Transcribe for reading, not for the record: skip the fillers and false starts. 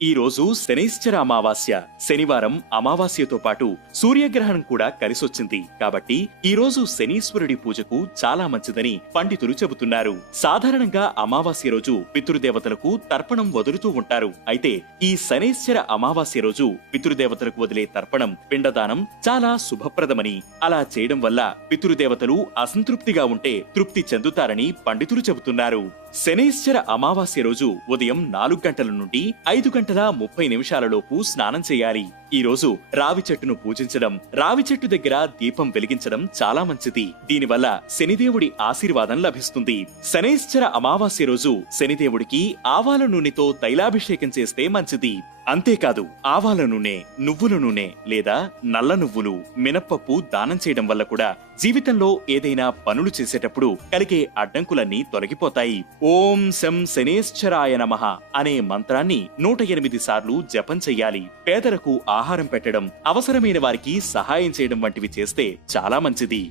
ఈ రోజు శనైశ్చర అమావాస్య. శనివారం అమావాస్యతో పాటు సూర్యగ్రహణం కూడా కలిసొచ్చింది. కాబట్టి ఈ రోజు శనీశ్వరుడి పూజకు చాలా మంచిదని పండితులు చెబుతున్నారు. సాధారణంగా అమావాస్య రోజు పితృదేవతలకు తర్పణం వదులుతూ ఉంటారు. అయితే ఈ శనైశ్చర అమావాస్య రోజు పితృదేవతలకు వదిలే తర్పణం, పిండదానం చాలా శుభప్రదమని, అలా చేయడం వల్ల పితృదేవతలు అసంతృప్తిగా ఉంటే తృప్తి చెందుతారని పండితులు చెబుతున్నారు. శనైశ్చర అమావాస్య రోజు ఉదయం 4 గంటల నుండి 5:30 స్నానం చేయాలి. ఈ రోజు రావి చెట్టును పూజించడం, రావి చెట్టు దగ్గర దీపం వెలిగించడం చాలా మంచిది. దీనివల్ల శనిదేవుడి ఆశీర్వాదం లభిస్తుంది. శనైశ్చర అమావాస్య రోజు శనిదేవుడికి ఆవాల నూనెతో తైలాభిషేకం చేస్తే మంచిది. అంతేకాదు ఆవాల నూనె, నువ్వుల నూనె లేదా నల్ల నువ్వులు, మినప్పప్పు దానం చేయడం వల్ల కూడా జీవితంలో ఏదైనా పనులు చేసేటప్పుడు కలిగే అడ్డంకులన్నీ తొలగిపోతాయి. ఓం శం శనేశ్చరాయ నమః అనే మంత్రాన్ని 108 సార్లు జపం చెయ్యాలి. పేదలకు ఆహారం పెట్టడం, అవసరమైన వారికి సహాయం చేయడం వంటివి చేస్తే చాలా మంచిది.